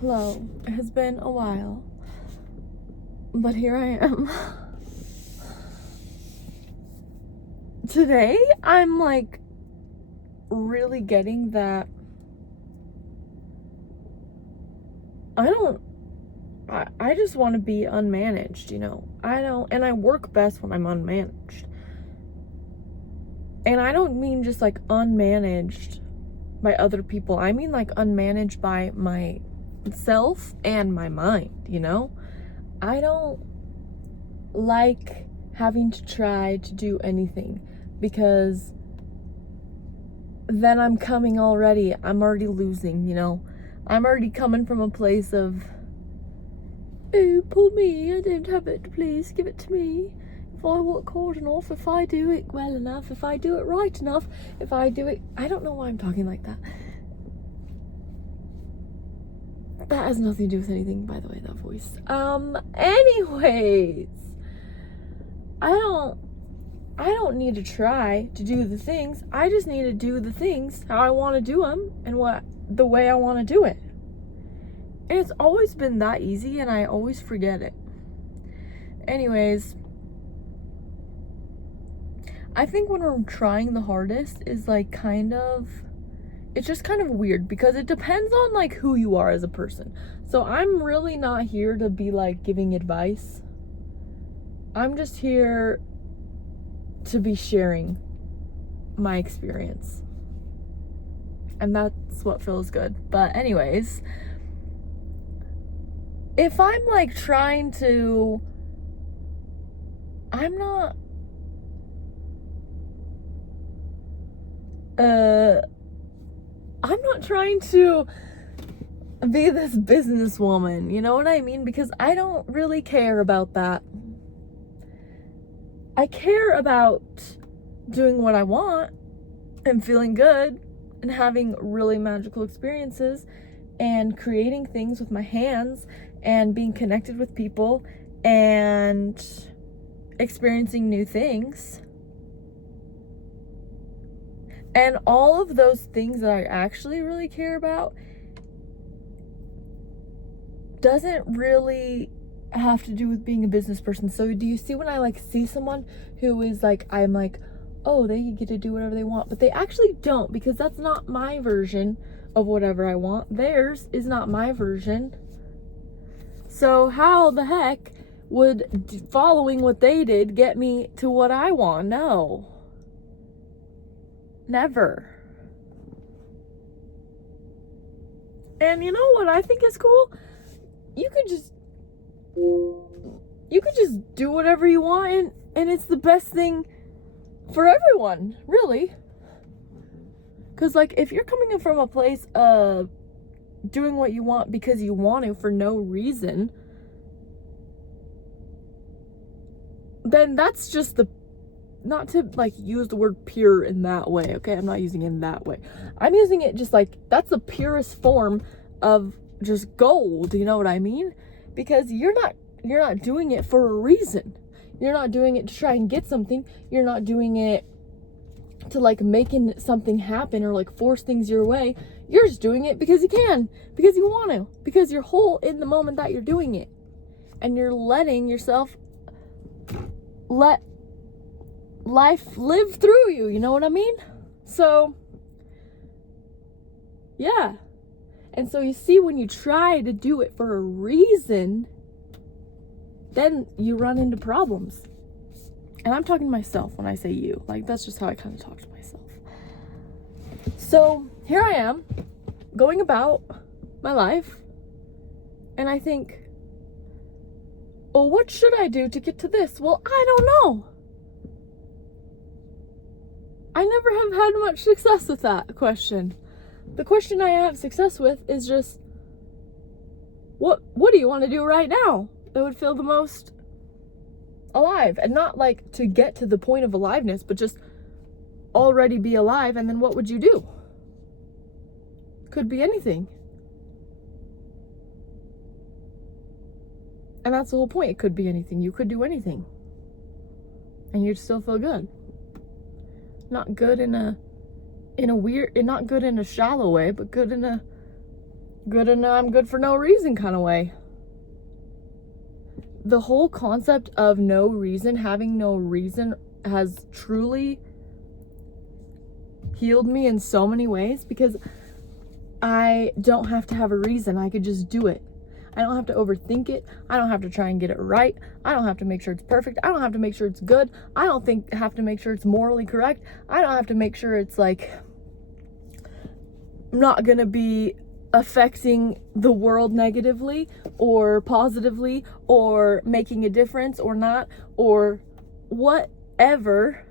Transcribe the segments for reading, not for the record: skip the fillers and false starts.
Hello. It has been a while, but here I am. Today, I'm like really getting that I just want to be unmanaged, and I work best when I'm unmanaged. And I don't mean just like unmanaged by other people. I mean like unmanaged by myself and my mind, I don't like having to try to do anything because then I'm already losing, I'm already coming from a place of, oh, poor me, I don't have it, please give it to me. If I work hard enough, if I do it well enough, if I do it right enough, if I do it, I don't know why I'm talking like that. That has nothing to do with anything, by the way, that voice. Anyways, I don't need to try to do the things. I just need to do the things how I want to do them and the way I want to do it. And it's always been that easy, and I always forget it. Anyways, I think when we're trying the hardest is like it's just kind of weird because it depends on like who you are as a person. So I'm really not here to be like giving advice. I'm just here to be sharing my experience. And that's what feels good. But anyways, if I'm like trying to, I'm not trying to be this businesswoman, you know what I mean? Because I don't really care about that. I care about doing what I want and feeling good and having really magical experiences and creating things with my hands and being connected with people and experiencing new things. And all of those things that I actually really care about doesn't really have to do with being a business person. So do you see when I like see someone who is like, I'm like, oh, they get to do whatever they want, but they actually don't, because that's not my version of whatever I want. Theirs is not my version. So how the heck would following what they did get me to what I want? No. Never. And you know what I think is cool? You could just do whatever you want, and it's the best thing for everyone, really. Because like if you're coming from a place of doing what you want because you want to for no reason, then that's just not to like use the word pure in that way, okay? I'm not using it in that way. I'm using it just like that's the purest form of just gold, you know what I mean? Because you're not doing it for a reason. You're not doing it to try and get something. You're not doing it to like making something happen or like force things your way. You're just doing it because you can, because you want to, because you're whole in the moment that you're doing it. And you're letting yourself let life live through you, you know what I mean? So yeah. And so you see, when you try to do it for a reason, then you run into problems. And I'm talking to myself when I say you. Like, that's just how I kind of talk to myself. So here I am going about my life, and I think, well, what should I do to get to this? Well, I don't know. I never have had much success with that question. The question I have success with is just, what do you want to do right now that would feel the most alive? And not like to get to the point of aliveness, but just already be alive, and then what would you do? Could be anything. And that's the whole point. It could be anything. You could do anything. And you'd still feel good. Not good in a weird, not good in a shallow way, but good in a I'm good for no reason kind of way. The whole concept of no reason, having no reason, has truly healed me in so many ways, because I don't have to have a reason. I could just do it. I don't have to overthink it. I don't have to try and get it right. I don't have to make sure it's perfect. I don't have to make sure it's good. I don't have to make sure it's morally correct. I don't have to make sure it's like not gonna be affecting the world negatively or positively or making a difference or not, or whatever.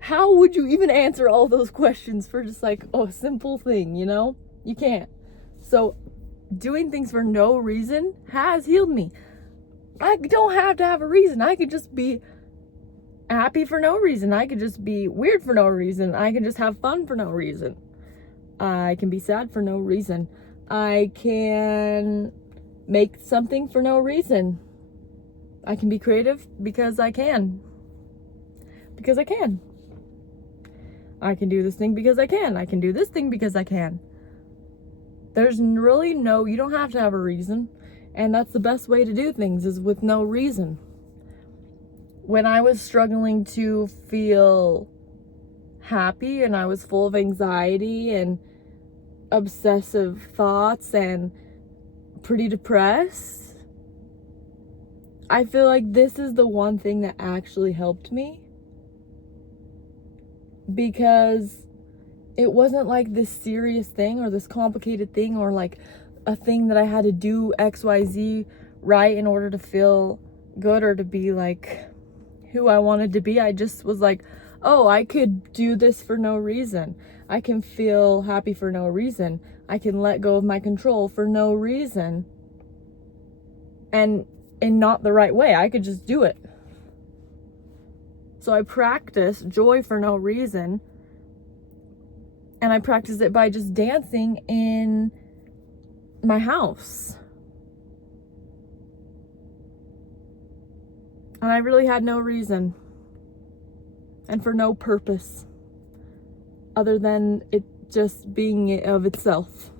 How would you even answer all those questions for just like a simple thing, you know? You can't. So doing things for no reason has healed me. I don't have to have a reason. I could just be happy for no reason. I could just be weird for no reason. I can just have fun for no reason. I can be sad for no reason. I can make something for no reason. I can be creative because I can. Because I can. I can do this thing because I can. I can do this thing because I can. There's really you don't have to have a reason. And that's the best way to do things, is with no reason. When I was struggling to feel happy and I was full of anxiety and obsessive thoughts and pretty depressed, I feel like this is the one thing that actually helped me, because it wasn't like this serious thing or this complicated thing or like a thing that I had to do XYZ right in order to feel good or to be like who I wanted to be. I just was like, oh, I could do this for no reason. I can feel happy for no reason. I can let go of my control for no reason. And in not the right way. I could just do it. So I practice joy for no reason. And I practice it by just dancing in my house. And I really had no reason. And for no purpose. Other than it just being of itself.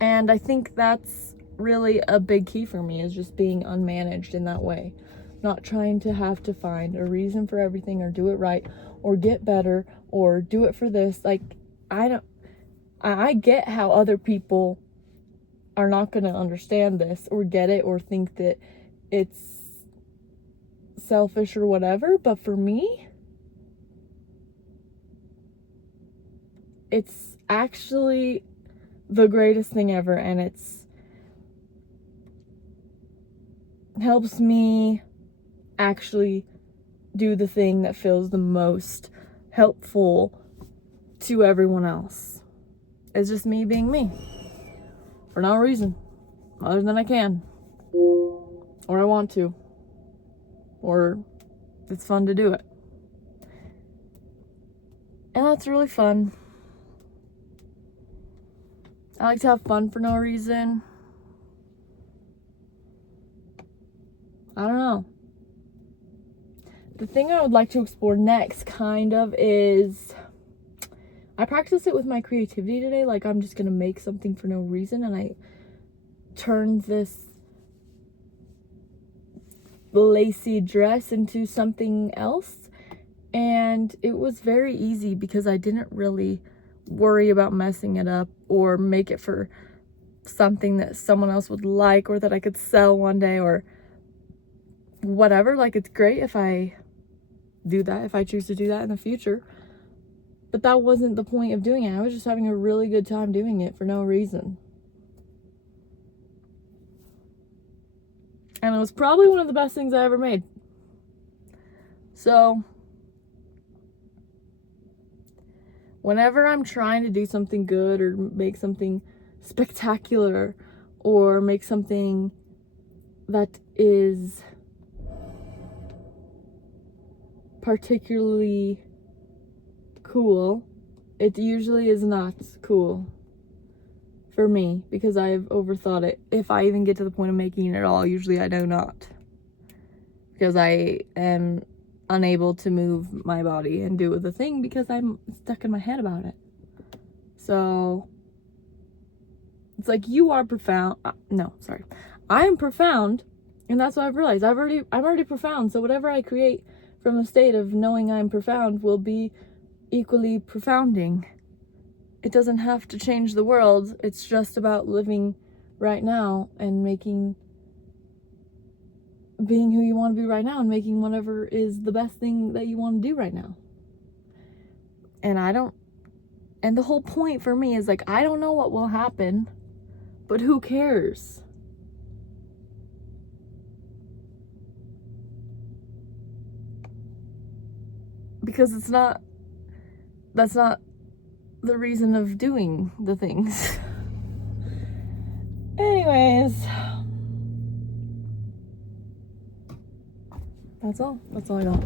And I think that's really a big key for me, is just being unmanaged in that way. Not trying to have to find a reason for everything or do it right or get better or do it for this. Like, I get how other people are not going to understand this or get it or think that it's selfish or whatever. But for me, it's actually the greatest thing ever. And it's helps me actually do the thing that feels the most helpful to everyone else. It's just me being me for no reason other than I can or I want to or it's fun to do it. And that's really fun. I like to have fun for no reason. I don't know. The thing I would like to explore next kind of is, I practiced it with my creativity today. Like, I'm just gonna make something for no reason, and I turned this lacy dress into something else, and it was very easy because I didn't really worry about messing it up or make it for something that someone else would like or that I could sell one day or whatever. Like, it's great if I do that, if I choose to do that in the future, but that wasn't the point of doing it. I was just having a really good time doing it for no reason. And it was probably one of the best things I ever made. So whenever I'm trying to do something good or make something spectacular or make something that is particularly cool, it usually is not cool for me because I've overthought it. If I even get to the point of making it at all, usually I do not, because I am unable to move my body and do the thing because I'm stuck in my head about it. So it's like, you are profound. I am profound, and that's what I've realized. I'm already profound. So whatever I create from a state of knowing I'm profound will be equally profounding. It doesn't have to change the world. It's just about living right now and being who you want to be right now and making whatever is the best thing that you want to do right now. And the whole point for me is like, I don't know what will happen, but who cares? Because that's not the reason of doing the things. Anyways, that's all I got.